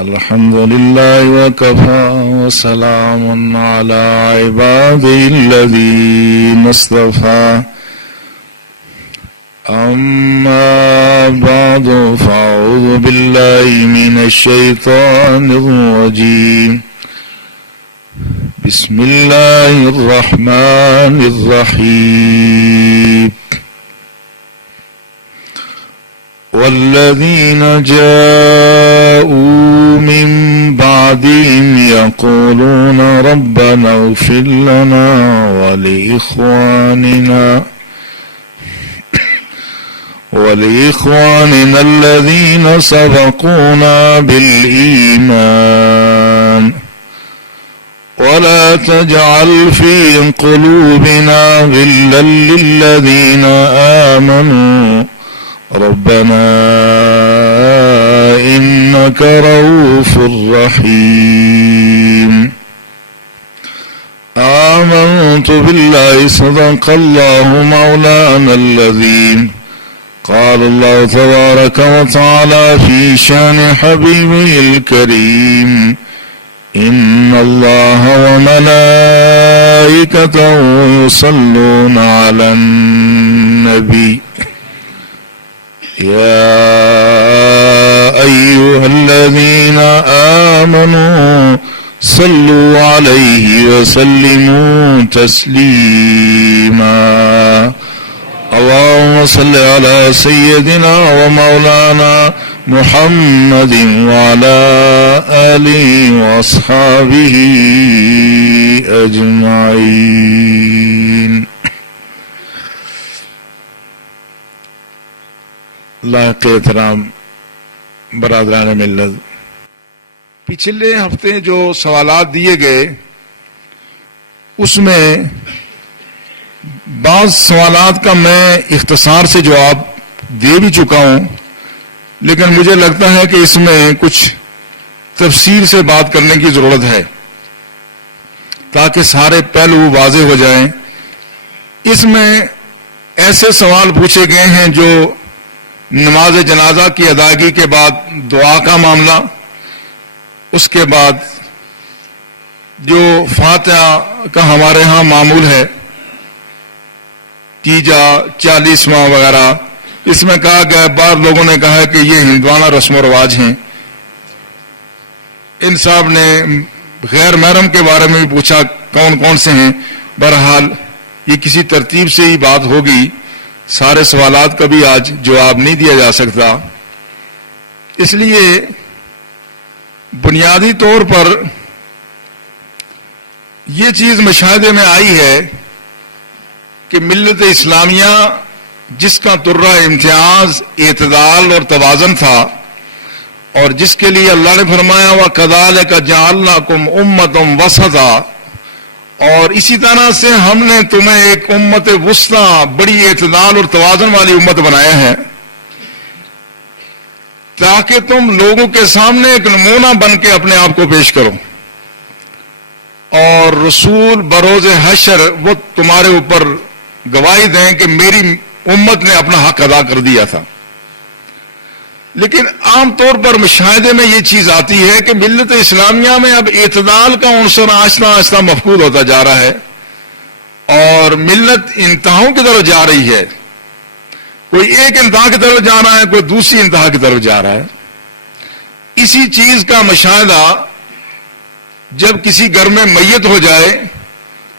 الحمد لله وكفى وسلام على عباده الذين اصطفى أما بعد فأعوذ بالله من الشيطان الرجيم بسم الله الرحمن الرحيم والذين جاءوا من بعدهم يقولون ربنا اغفر لنا ولإخواننا الذين سبقونا بالإيمان ولا تجعل في قلوبنا غلا للذين آمنوا ربنا إنك رؤوف رحيم آمنت بالله صدق الله مولانا الذي قال الله تبارك وتعالى في شان حبيبه الكريم إن الله وملائكته يصلون على النبي يا أيها الذين آمنوا صلوا عليه وسلموا تسليما اللهم صل على سيدنا ومولانا محمد وعلى آله وأصحابه أجمعين. لائق احترام برادران ملت، پچھلے ہفتے جو سوالات دیے گئے اس میں بعض سوالات کا میں اختصار سے جواب دے بھی چکا ہوں، لیکن مجھے لگتا ہے کہ اس میں کچھ تفصیل سے بات کرنے کی ضرورت ہے تاکہ سارے پہلو واضح ہو جائیں. اس میں ایسے سوال پوچھے گئے ہیں جو نماز جنازہ کی ادائیگی کے بعد دعا کا معاملہ، اس کے بعد جو فاتحہ کا ہمارے ہاں معمول ہے تیجا 40واں وغیرہ، اس میں کہا گیا، بعض لوگوں نے کہا کہ یہ ہندوانہ رسم و رواج ہیں. ان صاحب نے غیر محرم کے بارے میں بھی پوچھا کون کون سے ہیں. بہرحال یہ کسی ترتیب سے ہی بات ہوگی، سارے سوالات کا بھی آج جواب نہیں دیا جا سکتا. اس لیے بنیادی طور پر یہ چیز مشاہدے میں آئی ہے کہ ملت اسلامیہ جس کا طرہ امتیاز اعتدال اور توازن تھا، اور جس کے لیے اللہ نے فرمایا وَكَذَلِكَ جَعَلْنَاكُمْ أُمَّةً وَسَطًا، اور اسی طرح سے ہم نے تمہیں ایک امت وسطیٰ بڑی اعتدال اور توازن والی امت بنایا ہے تاکہ تم لوگوں کے سامنے ایک نمونہ بن کے اپنے آپ کو پیش کرو، اور رسول بروز حشر وہ تمہارے اوپر گواہی دیں کہ میری امت نے اپنا حق ادا کر دیا تھا. لیکن عام طور پر مشاہدے میں یہ چیز آتی ہے کہ ملت اسلامیہ میں اب اعتدال کا عنصر آہستہ آہستہ مفقود ہوتا جا رہا ہے اور ملت انتہاؤں کی طرف جا رہی ہے. کوئی ایک انتہا کی طرف جا رہا ہے، کوئی دوسری انتہا کی طرف جا رہا ہے. اسی چیز کا مشاہدہ جب کسی گھر میں میت ہو جائے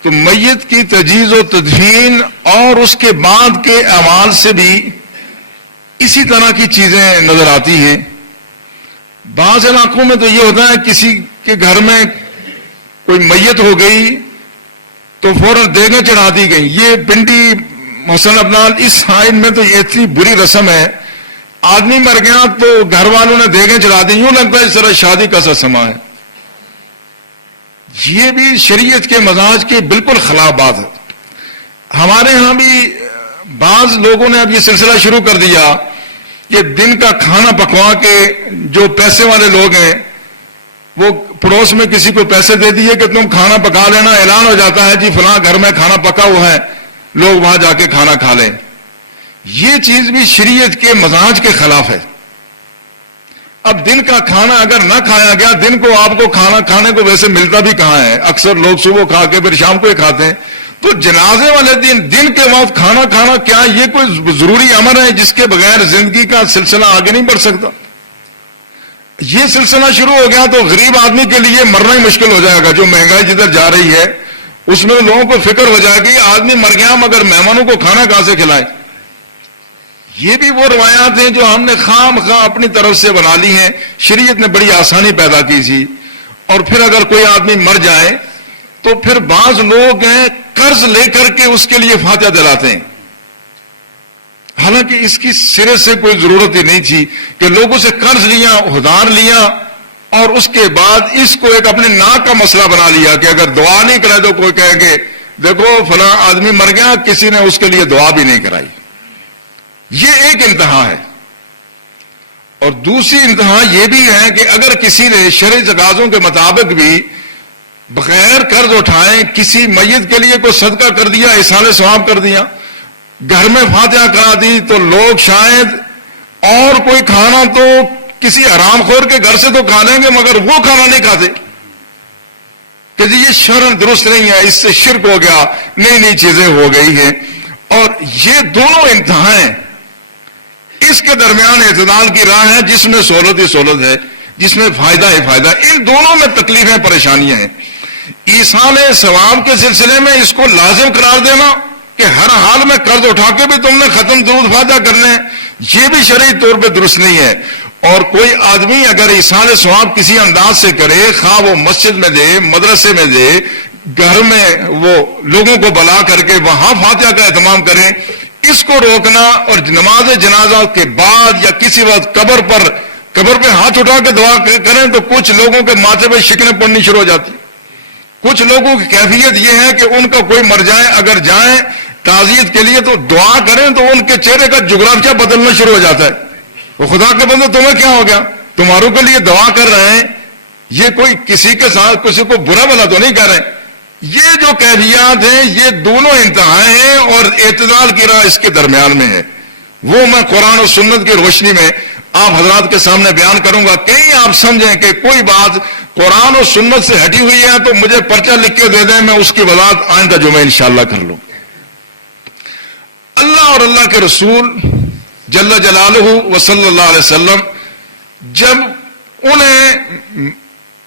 تو میت کی تجہیز و تدفین اور اس کے بعد کے اعمال سے بھی اسی طرح کی چیزیں نظر آتی ہیں. بعض علاقوں میں تو یہ ہوتا ہے کسی کے گھر میں کوئی میت ہو گئی تو فوراً دیگیں چڑھا دی گئی. یہ پنڈی محسن ابنال اس سائن میں تو یہ اتنی بری رسم ہے، آدمی مر گیا تو گھر والوں نے دیگیں چڑھا دی، یوں لگتا ہے اس طرح شادی کا سا سما ہے. یہ بھی شریعت کے مزاج کے بالکل خلاف بات ہے. ہمارے ہاں بھی بعض لوگوں نے اب یہ سلسلہ شروع کر دیا کہ دن کا کھانا پکوا کے جو پیسے والے لوگ ہیں وہ پڑوس میں کسی کو پیسے دے دیے کہ تم کھانا پکا لینا، اعلان ہو جاتا ہے جی فلاں گھر میں کھانا پکا ہوا ہے، لوگ وہاں جا کے کھانا کھا لیں. یہ چیز بھی شریعت کے مزاج کے خلاف ہے. اب دن کا کھانا اگر نہ کھایا گیا، دن کو آپ کو کھانا کھانے کو ویسے ملتا بھی کہاں ہے، اکثر لوگ صبح کھا کے پھر شام کو ہی کھاتے ہیں، تو جنازے والے دن کے وقت کھانا کھانا کیا یہ کوئی ضروری امر ہے جس کے بغیر زندگی کا سلسلہ آگے نہیں بڑھ سکتا؟ یہ سلسلہ شروع ہو گیا تو غریب آدمی کے لیے مرنا ہی مشکل ہو جائے گا. جو مہنگائی جدھر جا رہی ہے اس میں لوگوں کو فکر ہو جائے گی آدمی مر گیا مگر مہمانوں کو کھانا کہاں سے کھلائے. یہ بھی وہ روایات ہیں جو ہم نے خام خواہ اپنی طرف سے بنا لی ہیں. شریعت نے بڑی آسانی پیدا کی تھی. اور پھر اگر کوئی آدمی مر جائے تو پھر بعض لوگ ہیں قرض لے کر کے اس کے لیے فاتحہ دلاتے ہیں، حالانکہ اس کی سرے سے کوئی ضرورت ہی نہیں تھی کہ لوگوں سے قرض لیا، ادھار لیا، اور اس کے بعد اس کو ایک اپنے ناک کا مسئلہ بنا لیا کہ اگر دعا نہیں کرے تو کوئی کہے کہ دیکھو فلاں آدمی مر گیا، کسی نے اس کے لیے دعا بھی نہیں کرائی. یہ ایک انتہا ہے. اور دوسری انتہا یہ بھی ہے کہ اگر کسی نے شرعی تقاضوں کے مطابق بھی بغیر قرض اٹھائے کسی میت کے لیے کوئی صدقہ کر دیا، احسان ثواب کر دیا، گھر میں فاتحہ کرا دی، تو لوگ شاید اور کوئی کھانا تو کسی حرام خور کے گھر سے تو کھا لیں گے مگر وہ کھانا نہیں کھاتے کہ جی یہ شرعن درست نہیں ہے، اس سے شرک ہو گیا، نئی نئی چیزیں ہو گئی ہیں. اور یہ دونوں انتہائیں، اس کے درمیان اعتدال کی راہ ہے جس میں سہولت ہی سہولت ہے، جس میں فائدہ ہی فائدہ. ان دونوں میں تکلیفیں پریشانیاں ہیں. ایصال ثواب کے سلسلے میں اس کو لازم قرار دینا کہ ہر حال میں قرض اٹھا کے بھی تم نے ختم درود فاتحہ کرنے، یہ بھی شرعی طور پہ درست نہیں ہے. اور کوئی آدمی اگر ایصال ثواب کسی انداز سے کرے، خواہ وہ مسجد میں دے، مدرسے میں دے، گھر میں وہ لوگوں کو بلا کر کے وہاں فاتحہ کا اہتمام کریں، اس کو روکنا اور نماز جنازہ کے بعد یا کسی وقت قبر پہ ہاتھ اٹھا کے دعا کریں تو کچھ لوگوں کے ماتھے پہ شکنیں پڑنی شروع ہو جاتی. کچھ لوگوں کی کیفیت یہ ہے کہ ان کا کوئی مر جائے، اگر جائیں تعزیت کے لیے تو دعا کریں تو ان کے چہرے کا جغرافیہ بدلنا شروع ہو جاتا ہے. وہ خدا کے بندے تمہیں کیا ہو گیا، تمہاروں کے لیے دعا کر رہے ہیں، یہ کوئی کسی کے ساتھ کسی کو برا بھلا تو نہیں کر رہے. یہ جو کیفیات ہیں یہ دونوں انتہائیں ہیں اور اعتدال کی راہ اس کے درمیان میں ہے. وہ میں قرآن و سنت کی روشنی میں آپ حضرات کے سامنے بیان کروں گا. کہیں آپ سمجھیں کہ کوئی بات قرآن و سنت سے ہٹی ہوئی ہے تو مجھے پرچہ لکھ کے دے دیں، میں اس کی وضاحت آئندہ جمعہ انشاءاللہ کر لوں. اللہ اور اللہ کے رسول جل جلالہ و صلی اللہ علیہ وسلم جب انہیں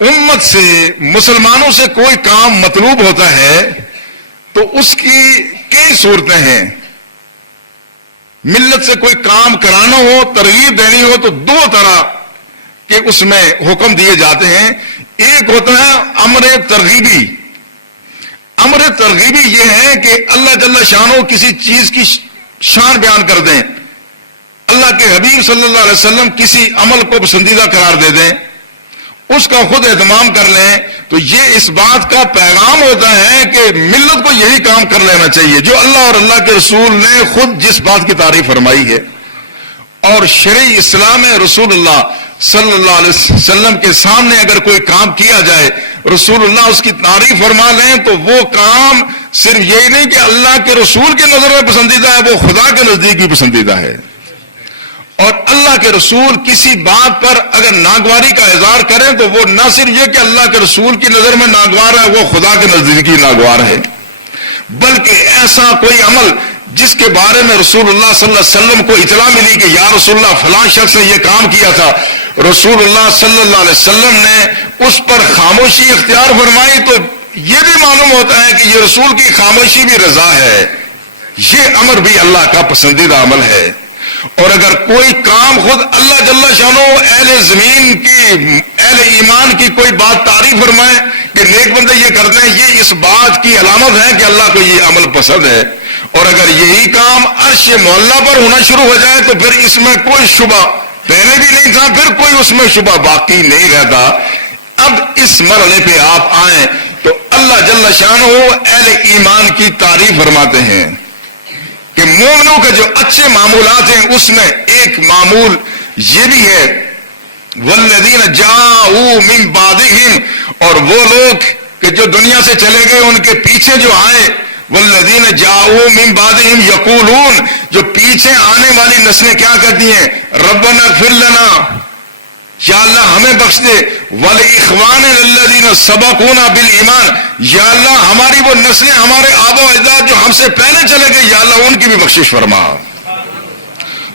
امت سے، مسلمانوں سے کوئی کام مطلوب ہوتا ہے تو اس کی کئی صورتیں ہیں. ملت سے کوئی کام کرانا ہو، ترغیب دینی ہو تو دو طرح کے اس میں حکم دیے جاتے ہیں. ایک ہوتا ہے امر ترغیبی. امر ترغیبی یہ ہے کہ اللہ جل شانہ کسی چیز کی شان بیان کر دیں، اللہ کے حبیب صلی اللہ علیہ وسلم کسی عمل کو پسندیدہ قرار دے دیں، اس کا خود اہتمام کر لیں، تو یہ اس بات کا پیغام ہوتا ہے کہ ملت کو یہی کام کر لینا چاہیے جو اللہ اور اللہ کے رسول نے خود جس بات کی تعریف فرمائی ہے. اور شرعی اسلام رسول اللہ صلی اللہ علیہ وسلم کے سامنے اگر کوئی کام کیا جائے، رسول اللہ اس کی تعریف فرما لیں تو وہ کام صرف یہی نہیں کہ اللہ کے رسول کی نظر میں پسندیدہ ہے، وہ خدا کے نزدیک بھی پسندیدہ ہے. اور اللہ کے رسول کسی بات پر اگر ناگواری کا اظہار کریں تو وہ نہ صرف یہ کہ اللہ کے رسول کی نظر میں ناگوار ہے، وہ خدا کے نزدیک ہی ناگوار ہے. بلکہ ایسا کوئی عمل جس کے بارے میں رسول اللہ صلی اللہ علیہ وسلم کو اطلاع ملی کہ یا رسول اللہ فلاں شخص نے یہ کام کیا تھا، رسول اللہ صلی اللہ علیہ وسلم نے اس پر خاموشی اختیار فرمائی، تو یہ بھی معلوم ہوتا ہے کہ یہ رسول کی خاموشی بھی رضا ہے، یہ امر بھی اللہ کا پسندیدہ عمل ہے. اور اگر کوئی کام خود اللہ جل شانہ اہل زمین کی، اہل ایمان کی کوئی بات تعریف فرمائے کہ نیک بندے یہ کرتے ہیں، یہ اس بات کی علامت ہے کہ اللہ کو یہ عمل پسند ہے. اور اگر یہی کام عرش معلیٰ پر ہونا شروع ہو جائے تو پھر اس میں کوئی شبہ پہلے بھی نہیں تھا، پھر کوئی اس میں شبہ باقی نہیں رہتا. اب اس مرحلے پہ آپ آئیں تو اللہ جل شانہ اہل ایمان کی تعریف فرماتے ہیں کہ مومنوں کے جو اچھے معمولات ہیں اس میں ایک معمول یہ بھی ہے والذین جاءوا من بعدہم، اور وہ لوگ کہ جو دنیا سے چلے گئے ان کے پیچھے جو آئے، والذین جاءوا من بعدہم یقولون، جو پیچھے آنے والی نسلیں کیا کہتی ہیں ربنا اغفر لنا، یا اللہ ہمیں بخش دے، وَلِإِخْوَانِنَا الَّذِينَ سَبَقُونَا بِالْإِيمَانِ، یا اللہ ہماری وہ نسلیں، ہمارے آبا و اجداد جو ہم سے پہلے چلے گئے، یا اللہ ان کی بھی بخشش فرما۔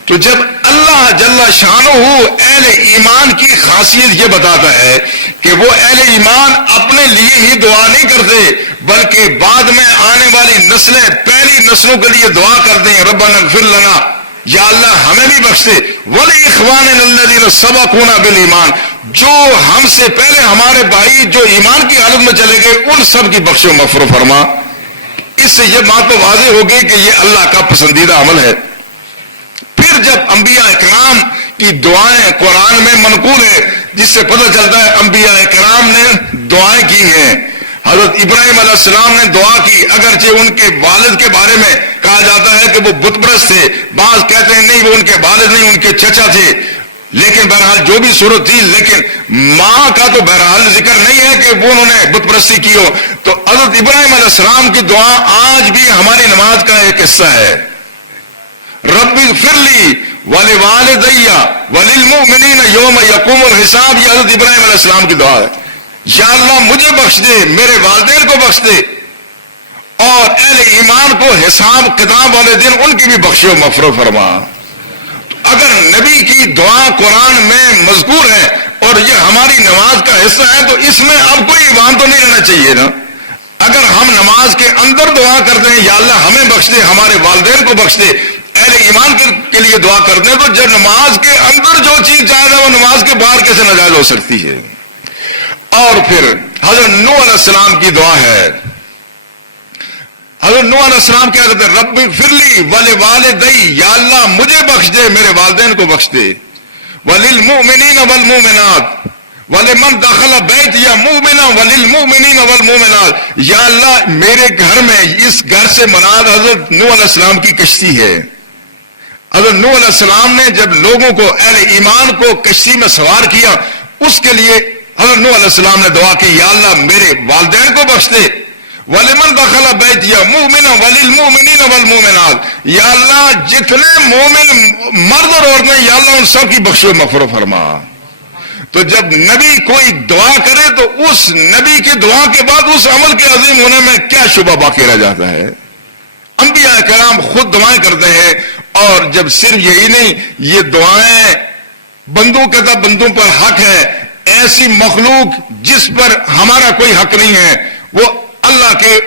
تو جب اللہ جل شانہ اہل ایمان کی خاصیت یہ بتاتا ہے کہ وہ اہل ایمان اپنے لیے ہی دعا نہیں کرتے بلکہ بعد میں آنے والی نسلیں، پہلی نسلوں کے لیے دعا کرتے ہیں، ربنا اغفر لنا، یا اللہ ہمیں بھی بخش دے، وَلِإِخْوَانِنَا الَّذِينَ سَبَقُونَا بِالْإِيمَانِ، جو ہم سے پہلے ہمارے بھائی جو ایمان کی حالت میں چلے گئے ان سب کی بخش و مغفرت فرما۔ اس سے یہ بات تو واضح ہوگی کہ یہ اللہ کا پسندیدہ عمل ہے۔ پھر جب انبیاء کرام کی دعائیں قرآن میں منقول ہے، جس سے پتہ چلتا ہے انبیاء کرام نے دعائیں کی ہیں۔ حضرت ابراہیم علیہ السلام نے دعا کی، اگرچہ ان کے والد کے بارے میں کہا جاتا ہے کہ وہ بت پرست تھے، بعض کہتے ہیں نہیں وہ ان کے والد نہیں ان کے چچا تھے، لیکن بہرحال جو بھی صورت تھی، لیکن ماں کا تو بہرحال ذکر نہیں ہے کہ وہ انہوں نے بت پرستی کی ہو۔ تو حضرت ابراہیم علیہ السلام کی دعا آج بھی ہماری نماز کا ایک حصہ ہے، رب اغفر لی ولوالدی وللمؤمنین یوم یقوم الحساب، یہ حضرت ابراہیم علیہ السلام کی دعا ہے، یا اللہ مجھے بخش دے، میرے والدین کو بخش دے، اور اہل ایمان کو حساب کتاب والے دن ان کی بھی بخش و مغفرت فرما۔ اگر نبی کی دعا قرآن میں مذکور ہے اور یہ ہماری نماز کا حصہ ہے تو اس میں اب کوئی ایمان تو نہیں رہنا چاہیے نا۔ اگر ہم نماز کے اندر دعا کرتے ہیں یا اللہ ہمیں بخش دے، ہمارے والدین کو بخش دے، اہل ایمان کے لیے دعا کرتے ہیں، تو جب نماز کے اندر جو چیز جائز ہے وہ نماز کے باہر کیسے ناجائز ہو سکتی ہے؟ اور پھر حضرت نوح علیہ السلام کی دعا ہے، حضرت نوح علیہ السلام کیا کہتے ہیں، رب اغفر لی ولوالدی، یا اللہ مجھے بخش دے، میرے والدین کو بخش دے، وللمؤمنین والمؤمنات ولمن دخل بیت یا مؤمنا وللمؤمنین والمؤمنات، یا اللہ میرے گھر میں، اس گھر سے مراد حضرت نوح علیہ السلام کی کشتی ہے۔ حضرت نوح علیہ السلام نے جب لوگوں کو، اہل ایمان کو کشتی میں سوار کیا، اس کے لیے حضرت نوح علیہ السلام نے دعا کی، یا اللہ میرے والدین کو بخش دے، وَلِمَنْ دَخَلَ بَيْتِيَ مُؤْمِنًا وَلِلْمُؤْمِنِينَ وَالْمُؤْمِنَاتِ، یا اللہ جتنے مومن مرد اور عورتیں، یا اللہ ان سب کی بخش و مغفرت فرما۔ تو جب نبی کوئی دعا کرے تو اس نبی کی دعا کے بعد اس عمل کے عظیم ہونے میں کیا شبہ باقی رہ جاتا ہے؟ انبیاء کرام خود دعائیں کرتے ہیں، اور جب صرف یہی نہیں، یہ دعائیں بندوں کا بندوں پر حق ہے، ایسی مخلوق جس پر ہمارا کوئی حق نہیں ہے، وہ اللہ کے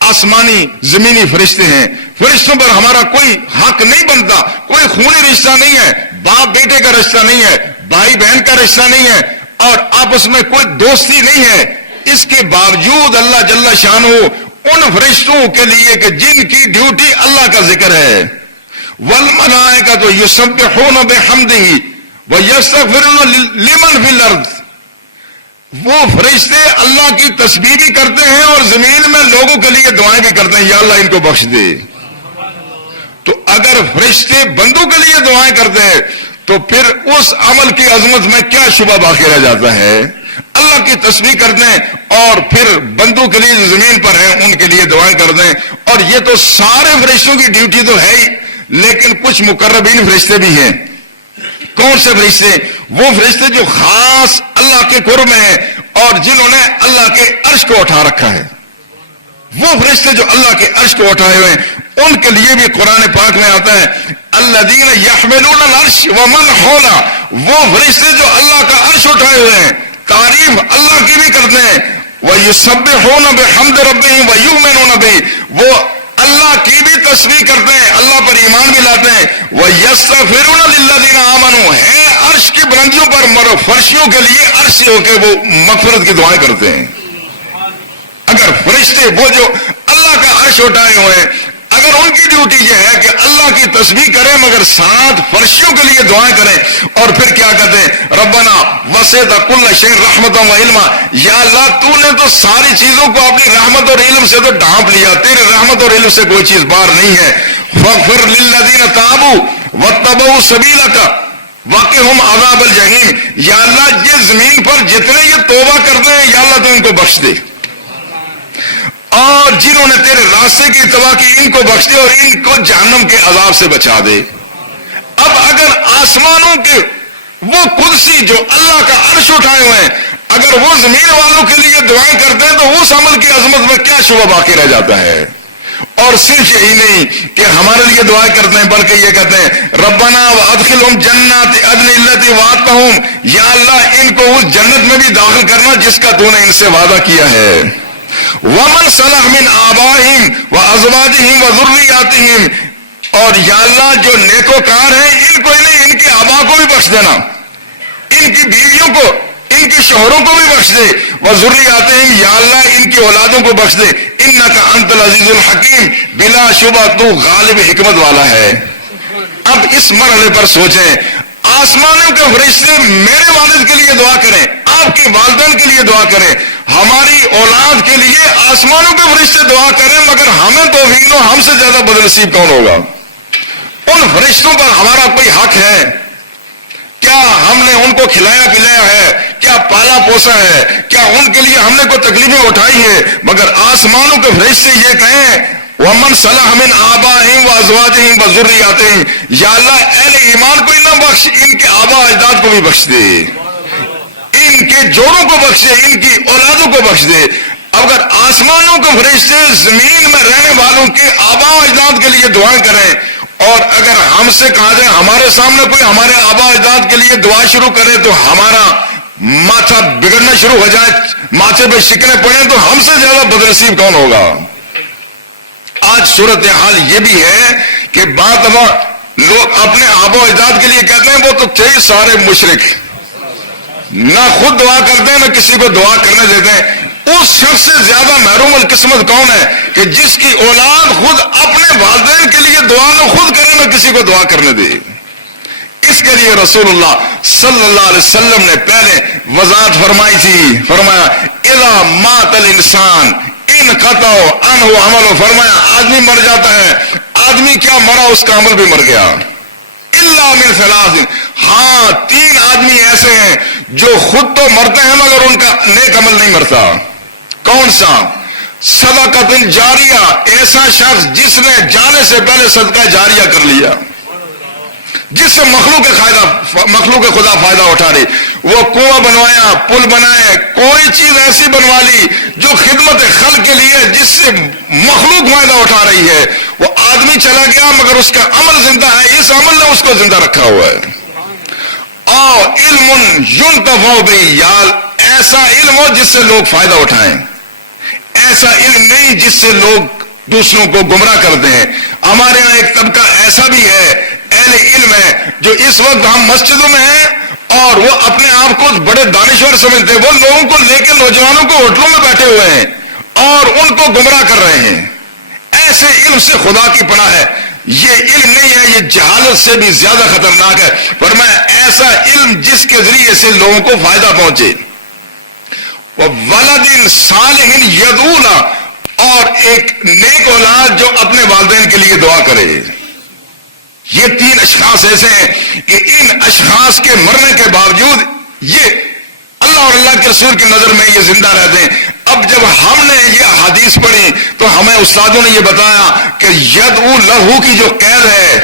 آسمانی زمینی فرشتے ہیں، فرشتوں پر ہمارا کوئی حق نہیں بنتا، کوئی خونی رشتہ نہیں ہے، باپ بیٹے کا رشتہ نہیں ہے، بھائی بہن کا رشتہ نہیں ہے، اور آپس میں کوئی دوستی نہیں ہے۔ اس کے باوجود اللہ جل شانہ ان فرشتوں کے لیے کہ جن کی ڈیوٹی اللہ کا ذکر ہے، والملائکۃ یسبحون بحمدہ ویستغفرون لمن فی الارض، وہ فرشتے اللہ کی تسبیح بھی کرتے ہیں اور زمین میں لوگوں کے لیے دعائیں بھی کرتے ہیں، یا اللہ ان کو بخش دے۔ تو اگر فرشتے بندوں کے لیے دعائیں کرتے ہیں تو پھر اس عمل کی عظمت میں کیا شبہ باقی رہ جاتا ہے؟ اللہ کی تسبیح کرتے ہیں اور پھر بندوں کے لیے زمین پر ہیں ان کے لیے دعائیں کرتے ہیں، اور یہ تو سارے فرشتوں کی ڈیوٹی تو ہے ہی، لیکن کچھ مقربین فرشتے بھی ہیں۔ کون سے فرشتے؟ وہ فرشتے جو خاص اللہ کے قرب میں ہیں اور جنہوں نے اللہ کے عرش کو اٹھا رکھا ہے، وہ فرشتے جو اللہ کے عرش کو اٹھائے ہوئے ہیں، ان کے لیے بھی قرآن پاک میں آتا ہے الذین یحملون العرش ومن حولہ، وہ فرشتے جو اللہ کا عرش اٹھائے ہوئے ہیں، تعریف اللہ کی بھی کرتے ہیں، وَيُسَبِّحُونَ بِحَمْدِ رَبِّهِمْ وَيُؤْمِنُونَ بِهِ، وہ اللہ کی بھی تسبیح کرتے ہیں، اللہ پر ایمان بھی لاتے ہیں، وَيَسْتَغْفِرُونَ لِلَّذِينَ آمَنُوا، ہے عرش کی بلندیوں پر فرشیوں کے لیے عرش سے ہو کے وہ مغفرت کی دعائیں کرتے ہیں۔ اگر فرشتے وہ جو اللہ کا عرش اٹھائے ہوئے ہیں، اگر ان کی ڈیوٹی یہ ہے کہ اللہ کی تسبیح کریں مگر ساتھ فرشیوں کے لیے دعائیں کریں، اور پھر کیا کہتے ہیں ربنا وسعت کل شیء رحمتا و علما، یا اللہ تو نے تو ساری چیزوں کو اپنی رحمت اور علم سے تو ڈھانپ لیا، تیرے رحمت اور علم سے کوئی چیز باہر نہیں ہے۔ فاغفر للذین تابوا واتبعوا سبیلک وقهم عذاب الجحیم، یا اللہ یہ زمین پر جتنے یہ توبہ کرتے ہیں یا اللہ تو ان کو بخش دے، اور جنہوں نے تیرے راستے کی اتباع کی ان کو بخش دے اور ان کو جہنم کے عذاب سے بچا دے۔ اب اگر آسمانوں کے وہ قدسی جو اللہ کا عرش اٹھائے ہوئے ہیں، اگر وہ زمین والوں کے لیے دعائیں کرتے ہیں تو اس عمل کی عظمت میں کیا شبہ باقی رہ جاتا ہے؟ اور صرف یہی نہیں کہ ہمارے لیے دعائیں کرتے ہیں، بلکہ یہ کہتے ہیں ربنا وادخلہم جنات عدن التی وعدتہم، یا اللہ ان کو اس جنت میں بھی داخل کرنا جس کا تو نے ان سے وعدہ کیا ہے. ومن صلح من آبائہم وازواجہم وذریاتہم، اور یا اللہ جو نیکوکار ہیں ان کو نہیں، ان کے آبا کو بھی بخش دینا، ان کی بیویوں کو، ان کے شوہروں کو بھی بخش دے، وذریاتہم، یا اللہ ان کی اولادوں کو بخش دے، انک انت العزیز الحکیم، بلا شبہ تو غالب حکمت والا ہے. اب اس مرحلے پر سوچیں، آسمانوں کے فرشتے میرے والد کے لیے دعا کریں، آپ کے والدین کے لیے دعا کریں، ہماری اولاد کے لیے آسمانوں کے فرشتے دعا کریں، مگر ہمیں توفیق دو، ہم سے زیادہ بدنصیب کون ہوگا؟ ان فرشتوں پر ہمارا کوئی حق ہے؟ کیا ہم نے ان کو کھلایا پلایا ہے؟ کیا پالا پوسا ہے؟ کیا ان کے لیے ہم نے کوئی تکلیفیں اٹھائی ہے؟ مگر آسمانوں کے فرشتے یہ کہیں وَمَنْ صَلَحَ مِنْ آبَائِهِمْ وَأَزْوَاجِهِمْ وَذُرِّيَّاتِهِمْ، یا اللہ اہل ایمان کو ہی نہ بخش، ان کے آبا اجداد کو بھی بخش دے، ان کے جوڑوں کو بخش دے، ان کی اولادوں کو بخش دے. اگر آسمانوں کے فرشتے زمین میں رہنے والوں کے آبا اجداد کے لیے دعائیں کریں، اور اگر ہم سے کہا جائے ہمارے سامنے کوئی ہمارے آبا اجداد کے لیے دعا شروع کرے تو ہمارا ماتھا بگڑنا شروع ہو جائے، ماتھے پہ شکنے پڑیں، تو ہم سے زیادہ بدنصیب کون ہوگا؟ آج صورتحال یہ بھی ہے کہ بعض دفعہ لوگ اپنے آبا اجداد کے لیے کہتے ہیں وہ تو تھے سارے مشرک، نہ خود دعا کرتے ہیں نہ کسی کو دعا کرنے دیتے ہیں. اس شخص سے زیادہ محروم القسمت کون ہے کہ جس کی اولاد خود اپنے والدین کے لیے دعا نہ خود کرے نہ کسی کو دعا کرنے دے. اس کے لیے رسول اللہ صلی اللہ علیہ وسلم نے پہلے وضاحت فرمائی تھی، فرمایا اذا مات الانسان انقطع عنہ عملہ، فرمایا آدمی مر جاتا ہے، آدمی کیا مرا، اس کا عمل بھی مر گیا، الا من ثلاث، ہاں 3 آدمی ایسے ہیں جو خود تو مرتے ہیں مگر ان کا نیک عمل نہیں مرتا. کون سا؟ صدقۃ جاریہ، ایسا شخص جس نے جانے سے پہلے صدقہ جاریہ کر لیا، جس سے مخلوق خدا فائدہ اٹھا رہی، وہ کنواں بنوایا، پل بنائے، کوئی چیز ایسی بنوا لی جو خدمت خلق کے لیے جس سے مخلوق فائدہ اٹھا رہی ہے. وہ آدمی چلا گیا مگر اس کا عمل زندہ ہے، اس عمل نے اس کو زندہ رکھا ہوا ہے. اور علم ينتفع به، یا ایسا علم ہو جس سے لوگ فائدہ اٹھائیں، ایسا علم نہیں جس سے لوگ دوسروں کو گمراہ کرتے ہیں. ہمارے یہاں ایک طبقہ ایسا بھی ہے، اہل علم ہے، جو اس وقت ہم مسجدوں میں ہیں اور وہ اپنے آپ کو بڑے دانشور سمجھتے ہیں، وہ لوگوں کو لے کے نوجوانوں کو ہوٹلوں میں بیٹھے ہوئے ہیں اور ان کو گمراہ کر رہے ہیں. ایسے علم سے خدا کی پناہ ہے، یہ علم نہیں ہے، یہ جہالت سے بھی زیادہ خطرناک ہے. فرمایا ایسا علم جس کے ذریعے سے لوگوں کو فائدہ پہنچے. وَوَلَدٍ صَالِحٍ يَدْعُو لَهُ، اور ایک نیک اولاد جو اپنے والدین کے لیے دعا کرے. یہ 3 اشخاص ایسے ہیں کہ ان اشخاص کے مرنے کے باوجود یہ اللہ اور اللہ کے رسول کی نظر میں یہ زندہ رہتے ہیں. اب جب ہم نے یہ حدیث پڑھی تو ہمیں استادوں نے یہ بتایا کہ یدعو لہو کی جو قید ہے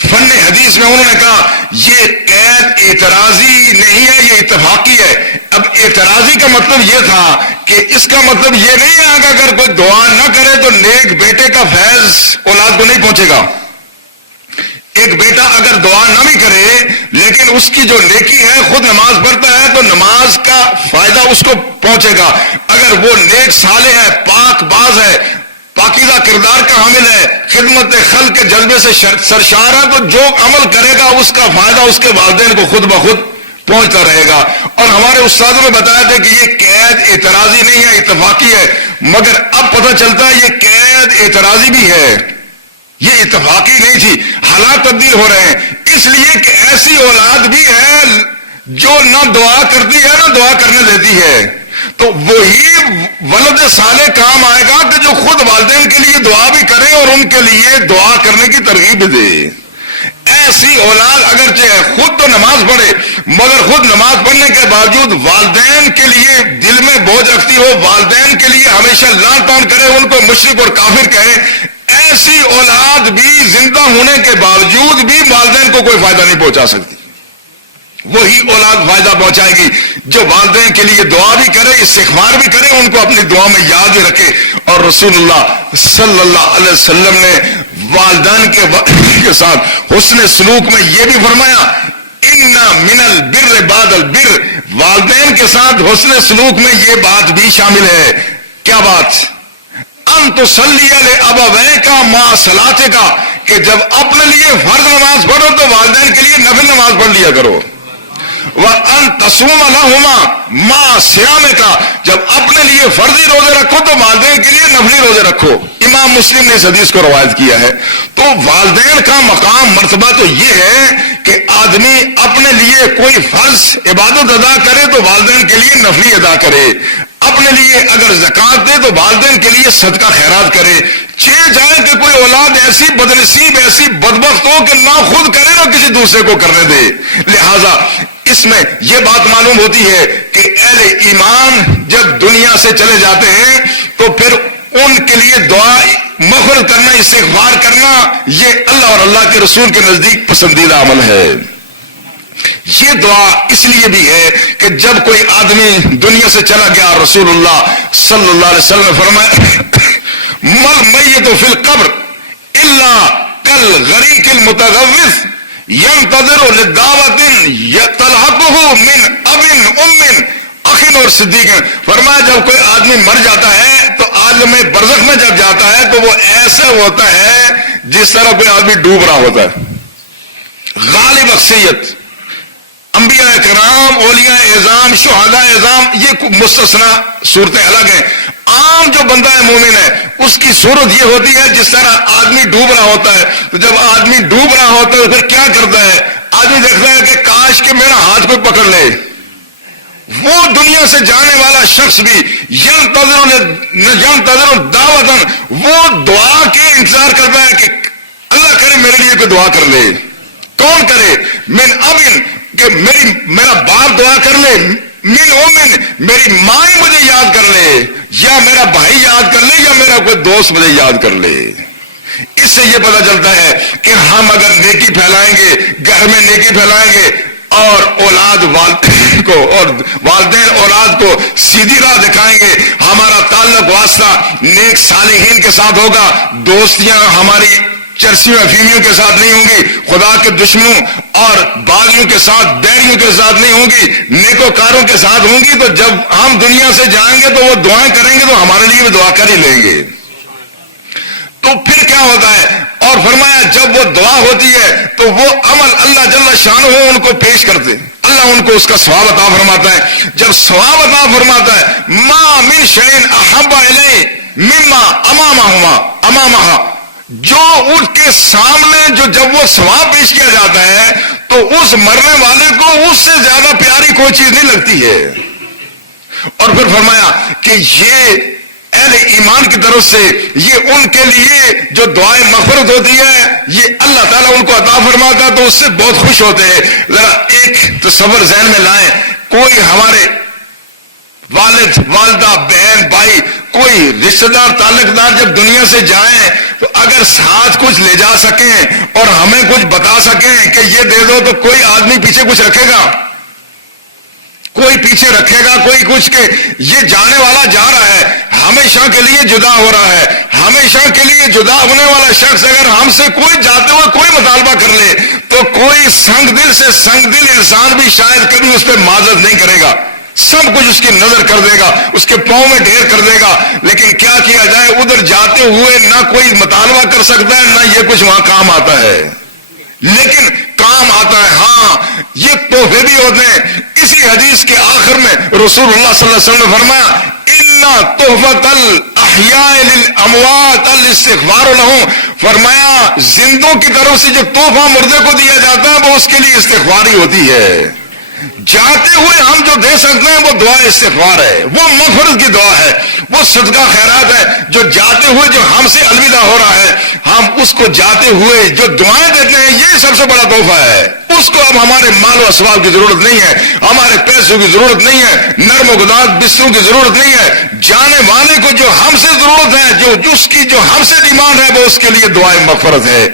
فن حدیث میں، انہوں نے کہا یہ قید اعتراضی نہیں ہے، یہ اتفاقی ہے. اب اعتراضی کا مطلب یہ تھا کہ اس کا مطلب یہ نہیں ہے کہ اگر کوئی دعا نہ کرے تو نیک بیٹے کا فیض اولاد کو نہیں پہنچے گا. ایک بیٹا اگر دعا نہ بھی کرے لیکن اس کی جو نیکی ہے، خود نماز پڑھتا ہے تو نماز کا فائدہ اس کو پہنچے گا. اگر وہ نیک صالح ہے، پاک باز ہے، پاکیزہ کردار کا حامل ہے، خدمت خلق کے جذبے سے سرشار ہے، تو جو عمل کرے گا اس کا فائدہ اس کے والدین کو خود بخود پہنچتا رہے گا. اور ہمارے استادوں نے بتایا تھا کہ یہ قید اعتراضی نہیں ہے، اتفاقی ہے. مگر اب پتہ چلتا ہے یہ قید اعتراضی بھی ہے، یہ اتفاقی نہیں تھی. حالات تبدیل ہو رہے ہیں، اس لیے کہ ایسی اولاد بھی ہے جو نہ دعا کرتی ہے نہ دعا کرنے دیتی ہے. تو وہی ولد صالح کام آئے گا کہ جو خود والدین کے لیے دعا بھی کرے اور ان کے لیے دعا کرنے کی ترغیب دے. ایسی اولاد اگرچہ خود تو نماز پڑھے مگر خود نماز پڑھنے کے باوجود والدین کے لیے دل میں بوجھ رکھتی ہو، والدین کے لیے ہمیشہ لان تان کرے، ان کو مشرک اور کافر کہے، ایسی اولاد بھی زندہ ہونے کے باوجود بھی والدین کو کوئی فائدہ نہیں پہنچا سکتی. وہی اولاد فائدہ پہنچائے گی جو والدین کے لیے دعا بھی کرے، استغفار بھی کرے، ان کو اپنی دعا میں یاد بھی رکھے۔ اور رسول اللہ صلی اللہ علیہ وسلم نے والدین کے ساتھ حسن سلوک میں یہ بھی فرمایا، ان من البر بعد البر، والدین کے ساتھ حسن سلوک میں یہ بات بھی شامل ہے۔ کیا بات؟ ان تصلی لابویک مع صلاتک، کہ جب اپنے لیے فرض نماز پڑھو تو والدین کے لیے نفل نماز پڑھ لیا کرو۔ وَأَن تَصُومَ لَهُمَا مَعَ صِيَامِكَ، جب اپنے لیے فرضی روزے رکھو تو والدین کے لیے نفلی روزے رکھو۔ امام مسلم نے اس حدیث کو روایت کیا ہے۔ تو والدین کا مقام مرتبہ تو یہ ہے کہ آدمی اپنے لیے کوئی فرض عبادت ادا کرے تو والدین کے لیے نفلی ادا کرے، اپنے لیے اگر زکوٰۃ دے تو والدین کے لیے صدقہ خیرات کرے۔ جائے کہ کوئی اولاد ایسی بدنصیب ایسی بدبخت ہو کہ نہ خود کرے نہ کسی دوسرے کو کرنے دے۔ لہذا اس میں یہ بات معلوم ہوتی ہے کہ اہل ایمان جب دنیا سے چلے جاتے ہیں تو پھر ان کے لیے دعا مغفرت کرنا، استغفار کرنا، یہ اللہ اور اللہ کے رسول کے نزدیک پسندیدہ عمل ہے۔ یہ دعا اس لیے بھی ہے کہ جب کوئی آدمی دنیا سے چلا گیا، رسول اللہ صلی اللہ علیہ وسلم نے فرمایا، مل میت فی القبر الا کالغریق المتغوث ينتظر للدعوت تلحقه من اب ام اخ اور صدیق۔ فرمایا جب کوئی آدمی مر جاتا ہے تو عالم برزخ میں جب جاتا ہے تو وہ ایسا ہوتا ہے جس طرح کوئی آدمی ڈوب رہا ہوتا ہے۔ غالب اکثریت انبیاء کرام، اولیاء اعظام، شہداء اعظام، یہ مستثنا صورتیں الگ ہیں۔ عام جو بندہ مومن ہے اس کی صورت یہ ہوتی ہے جس طرح آدمی ڈوب رہا ہوتا ہے۔ تو جب آدمی ڈوب رہا ہوتا ہے پھر کیا کرتا ہے؟ آدمی دیکھتا ہے کہ کاش کہ میرا ہاتھ کوئی پکڑ لے۔ وہ دنیا سے جانے والا شخص بھی ینتظر دعوتاً، وہ دعا کے انتظار کرتا ہے کہ اللہ کرے میرے لیے کوئی دعا کر لے۔ کون کرے؟ من ابن، کہ میرا باپ دعا کر لے، من اومن، میری ماں ہی مجھے یاد کر لے، یا میرا بھائی یاد کر لے، یا میرا کوئی دوست مجھے یاد کر لے۔ اس سے یہ پتہ چلتا ہے کہ ہم اگر نیکی پھیلائیں گے، گھر میں نیکی پھیلائیں گے اور اولاد والدین کو اور والدین اولاد کو سیدھی راہ دکھائیں گے، ہمارا تعلق واسطہ نیک صالحین کے ساتھ ہوگا، دوستیاں ہماری چرسیوں افیمیوں کے ساتھ نہیں ہوں گی، خدا کے دشمنوں اور باغیوں کے ساتھ بیریوں کے ساتھ نہیں ہوں گی، نیکوکاروں کے ساتھ ہوں گی۔ تو جب ہم دنیا سے جائیں گے تو وہ دعائیں کریں گے تو ہمارے لیے بھی دعا کر ہی لیں گے۔ تو پھر کیا ہوتا ہے؟ اور فرمایا جب وہ دعا ہوتی ہے تو وہ عمل اللہ جل شانہ ان کو پیش کرتے، اللہ ان کو اس کا ثواب عطا فرماتا ہے۔ جب ثواب عطا فرماتا ہے، ما من شیء احب الیہ مما امامہا، جو ان کے سامنے جو جب وہ ثواب پیش کیا جاتا ہے تو اس مرنے والے کو اس سے زیادہ پیاری کوئی چیز نہیں لگتی ہے۔ اور پھر فرمایا کہ یہ اہل ایمان کی طرف سے یہ ان کے لیے جو دعائیں مغفرت ہوتی ہے یہ اللہ تعالیٰ ان کو عطا فرماتا ہے تو اس سے بہت خوش ہوتے ہیں۔ ذرا ایک تصور ذہن میں لائیں، کوئی ہمارے والد والدہ بہن بھائی کوئی رشتہ دار تعلق دار جب دنیا سے جائیں تو اگر ساتھ کچھ لے جا سکیں اور ہمیں کچھ بتا سکیں کہ یہ دے دو تو کوئی آدمی پیچھے کچھ رکھے گا؟ کوئی پیچھے رکھے گا؟ کوئی کچھ کہ یہ جانے والا جا رہا ہے، ہمیشہ کے لیے جدا ہو رہا ہے، ہمیشہ کے لیے جدا ہونے والا شخص اگر ہم سے کوئی جاتے ہوئے کوئی مطالبہ کر لے تو کوئی سنگ دل سے سنگ دل انسان بھی شاید کبھی اس پہ معذرت نہیں کرے گا، سب کچھ اس کی نظر کر دے گا، اس کے پاؤں میں ڈھیر کر دے گا۔ لیکن کیا کیا جائے، ادھر جاتے ہوئے نہ کوئی مطالبہ کر سکتا ہے نہ یہ کچھ وہاں کام آتا ہے، لیکن کام آتا ہے ہاں یہ تحفے بھی ہوتے ہیں۔ اسی حدیث کے آخر میں رسول اللہ صلی اللہ علیہ وسلم نے فرمایا اِنَّ تُحْفَةَ الْأَحْيَاءِ لِلْأَمْوَاتِ الْاِسْتِغْفَارُ لَهُمْ، فرمایا زندوں کی طرف سے جو تحفہ مردے کو دیا جاتا ہے وہ اس کے لیے استغفار ہی ہوتی ہے۔ جاتے ہوئے ہم جو دے سکتے ہیں وہ دعا استغفار ہے، وہ مغفرت کی دعا ہے، وہ صدقہ خیرات ہے۔ جو جاتے ہوئے جو ہم سے الوداع ہو رہا ہے ہم اس کو جاتے ہوئے جو دعائیں دیتے ہیں یہ سب سے بڑا تحفہ ہے۔ اس کو اب ہمارے مال و اسباب کی ضرورت نہیں ہے، ہمارے پیسوں کی ضرورت نہیں ہے، نرم و گداز بستروں کی ضرورت نہیں ہے۔ جانے والے کو جو ہم سے ضرورت ہے، جو اس کی جو ہم سے ڈیمانڈ ہے وہ اس کے لیے دعائیں مغفرت ہے۔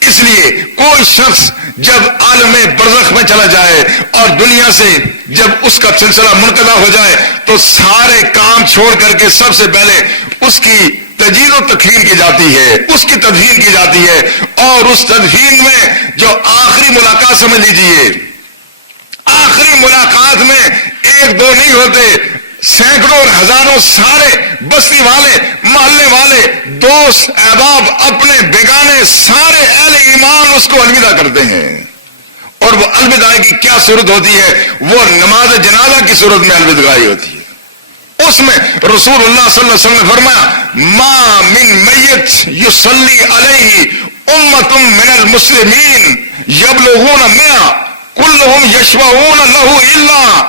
اس لیے کوئی شخص جب عالم برزخ میں چلا جائے اور دنیا سے جب اس کا سلسلہ منقطع ہو جائے تو سارے کام چھوڑ کر کے سب سے پہلے اس کی تجہیز و تکفین کی جاتی ہے، اس کی تدفین کی جاتی ہے، اور اس تدفین میں جو آخری ملاقات سمجھ لیجئے، آخری ملاقات میں ایک دو نہیں ہوتے، سینکڑوں اور ہزاروں سارے بستی والے، محلے والے، دوست احباب، اپنے بیگانے، سارے اہل ایمان اس کو الوداع کرتے ہیں۔ اور وہ الوداع کی کیا صورت ہوتی ہے؟ وہ نماز جنازہ کی صورت میں الوداعی ہوتی ہے۔ اس میں رسول اللہ صلی اللہ علیہ وسلم نے فرمایا ما من میت یصلی علیہ امت من المسلمین یبلغون 100 کلہم یشفعون لہ الا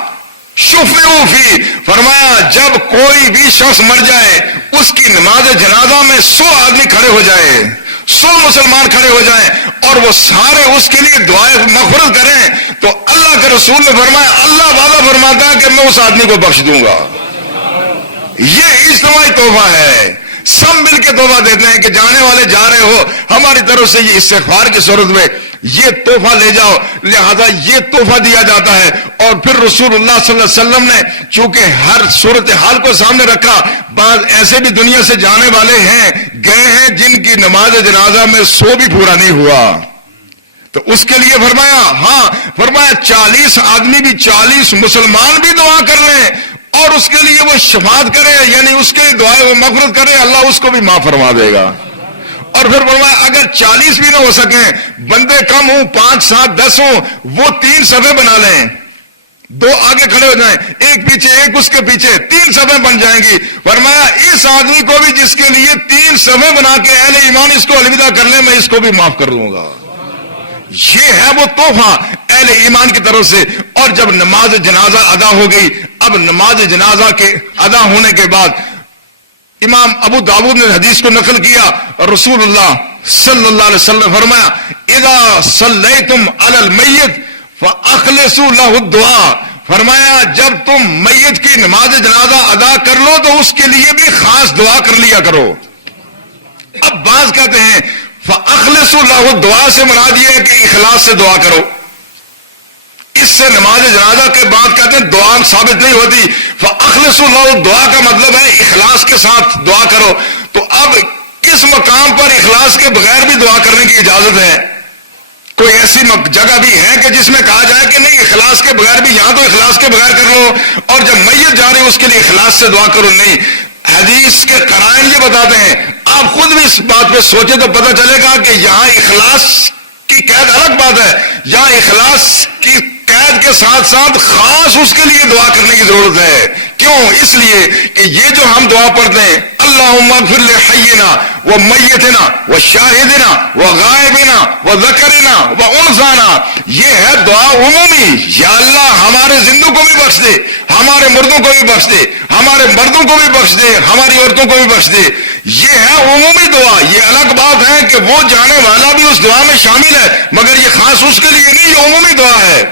شفعوا فی، فرمایا جب کوئی بھی شخص مر جائے اس کی نماز جنازہ میں 100 آدمی کھڑے ہو جائے، 100 مسلمان کھڑے ہو جائیں اور وہ سارے اس کے لیے دعائیں مغفرت کریں تو اللہ کے رسول نے فرمایا اللہ وعدہ فرماتا ہے کہ میں اس آدمی کو بخش دوں گا۔ یہ اجتماعی تحفہ ہے، سب مل کے تحفہ دیتے ہیں کہ جانے والے جا رہے ہو، ہماری طرف سے یہ استغفار کی صورت میں یہ تحفہ لے جاؤ، لہذا یہ تحفہ دیا جاتا ہے۔ اور پھر رسول اللہ صلی اللہ علیہ وسلم نے چونکہ ہر صورتحال کو سامنے رکھا، بعض ایسے بھی دنیا سے جانے والے ہیں گئے ہیں جن کی نماز جنازہ میں 100 بھی پورا نہیں ہوا، تو اس کے لیے فرمایا ہاں، فرمایا 40 آدمی بھی، 40 مسلمان بھی دعا کر لیں اور اس کے لیے وہ شفاعت کرے، یعنی اس کے دعائیں وہ مغفرت کرے، اللہ اس کو بھی معاف فرما دے گا۔ اور پھر فرمایا اگر 40 بھی نہ ہو سکیں، بندے کم ہوں، 5 7 10 ہوں، وہ 3 صفیں بنا لیں، 2 آگے کھڑے ہو جائیں، ایک پیچھے ایک اس کے پیچھے، 3 صفیں بن جائیں گی۔ فرمایا اس آدمی کو بھی جس کے لیے 3 صفیں بنا کے اہل ایمان اس کو الوداع کر لیں، میں اس کو بھی معاف کر دوں گا۔ یہ ہے وہ تحفہ اہل ایمان کی طرف سے۔ اور جب نماز جنازہ ادا ہو گئی، اب نماز جنازہ کے ادا ہونے کے بعد امام ابو داؤد نے حدیث کو نقل کیا، رسول اللہ صلی اللہ علیہ وسلم فرمایا اذا صلیتم علی المیت فاخلصوا له الدعاء، فرمایا جب تم میت کی نماز جنازہ ادا کر لو تو اس کے لیے بھی خاص دعا کر لیا کرو۔ اب بعض کہتے ہیں فاخلصوا له الدعاء سے مراد یہ ہے کہ اخلاص سے دعا کرو، اس سے نماز جنازہ کے بعد کہتے ہیں دعا ثابت نہیں ہوتی۔ فاخلصوا له دعا کا مطلب ہے اخلاص کے ساتھ دعا کرو۔ تو اب کس مقام پر اخلاص کے بغیر بھی دعا کرنے کی اجازت ہے؟ کوئی ایسی جگہ بھی ہے کہ جس میں کہا جائے کہ نہیں اخلاص کے بغیر بھی، یہاں تو اخلاص کے بغیر کر لو اور جب میت جا رہی ہے اس کے لیے اخلاص سے دعا کرو؟ نہیں، حدیث کے قرائن یہ بتاتے ہیں، آپ خود بھی اس بات پہ سوچے تو پتہ چلے گا کہ یہاں اخلاص کی قید الگ بات ہے، یہاں اخلاص کی قید کے ساتھ ساتھ خاص اس کے لیے دعا کرنے کی ضرورت ہے۔ کیوں؟ اس لیے کہ یہ جو ہم دعا پڑھتے ہیں اللہم اغفر لحینا و میتنا و شاہدنا و غائبنا و ذکرنا و انثانا، یہ ہے دعا عمومی، یا اللہ ہمارے زندوں کو بھی بخش دے، ہمارے مردوں کو بھی بخش دے، ہمارے مردوں کو بھی بخش دے، ہماری عورتوں کو بھی بخش دے۔ یہ ہے عمومی دعا۔ یہ الگ بات ہے کہ وہ جانے والا بھی اس دعا میں شامل ہے، مگر یہ خاص اس کے لیے نہیں، یہ عمومی دعا ہے۔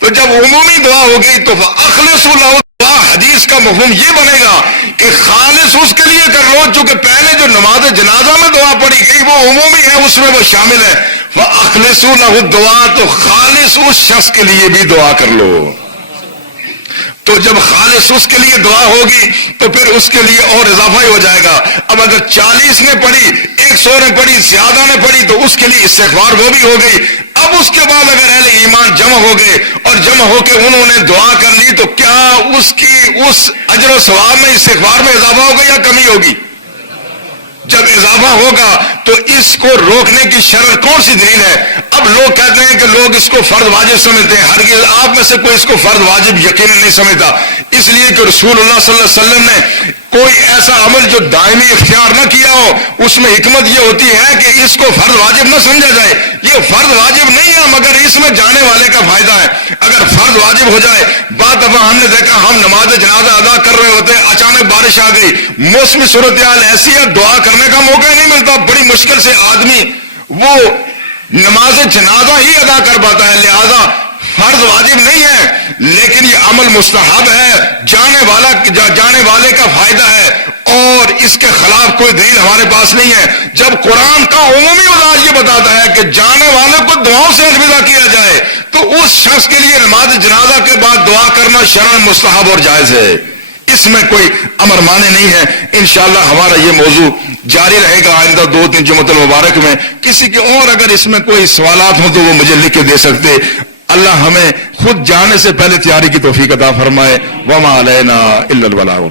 تو جب عمومی دعا ہوگی تو اخلصوا له دعا، حدیث کا مفہوم یہ بنے گا کہ خالص اس کے لیے کر لو، چونکہ پہلے جو نماز جنازہ میں دعا پڑھی گئی وہ عمومی ہے، اس میں وہ شامل ہے۔ فاخلصوا له دعا، تو خالص اس شخص کے لیے بھی دعا کر لو۔ تو جب خالص اس کے لیے دعا ہوگی تو پھر اس کے لیے اور اضافہ ہی ہو جائے گا۔ اب اگر 40 نے پڑھی، 100 نے پڑھی، زیادہ نے پڑھی تو اس کے لیے استغفار وہ بھی ہو گئی۔ اب اس کے بعد اگر اہل ایمان جمع ہو گئے اور جمع ہو کے انہوں نے دعا کر لی تو کیا اس کی اس اجر و ثواب میں استغفار میں اضافہ ہوگا یا کمی ہوگی؟ جب اضافہ ہوگا تو اس کو روکنے کی شرع کون سی دلیل ہے؟ اب لوگ کہتے ہیں کہ لوگ اس کو فرض واجب سمجھتے ہیں، ہرگز آپ میں سے کوئی اس کو فرض واجب یقیناً نہیں سمجھتا، اس لیے کہ رسول اللہ صلی اللہ علیہ وسلم نے کوئی ایسا عمل جو دائمی اختیار نہ کیا ہو، اس میں حکمت یہ ہوتی ہے کہ اس کو فرض واجب نہ سمجھا جائے۔ یہ فرض واجب نہیں ہے مگر اس میں جانے والے کا فائدہ ہے۔ اگر فرض واجب ہو جائے، بعض دفعہ ہم نے دیکھا ہم نماز جنازہ ادا کر رہے ہوتے ہیں، اچانک بارش آ گئی، موسمی صورتحال ایسی ہے دعا کرنے کا موقع ہی نہیں ملتا، بڑی مشکل سے آدمی وہ نماز جنازہ ہی ادا کر پاتا ہے۔ لہذا فرض واجب نہیں ہے لیکن یہ عمل مستحب ہے، جانے والے کا فائدہ ہے اور اور اس کے خلاف کوئی دلیل ہمارے پاس نہیں ہے. جب قرآن کا عمومی مزاج یہ بتاتا ہے کہ جانے والے کو دعاؤں سے الوداع کیا جائے تو اس شخص کے لیے نماز جنازہ کے بعد دعا کرنا شرعاً مستحب اور جائز ہے. اس میں کوئی امر مانے نہیں ہے. انشاءاللہ ہمارا یہ موضوع جاری رہے گا آئندہ 2-3 جمعۃ المبارک میں. کسی کے اور اگر اس میں کوئی سوالات ہوں تو وہ مجھے لکھ کے دے سکتے. اللہ ہمیں خود جانے سے پہلے تیاری کی توفیق عطا فرمائے. وما علینا الا البلاغ.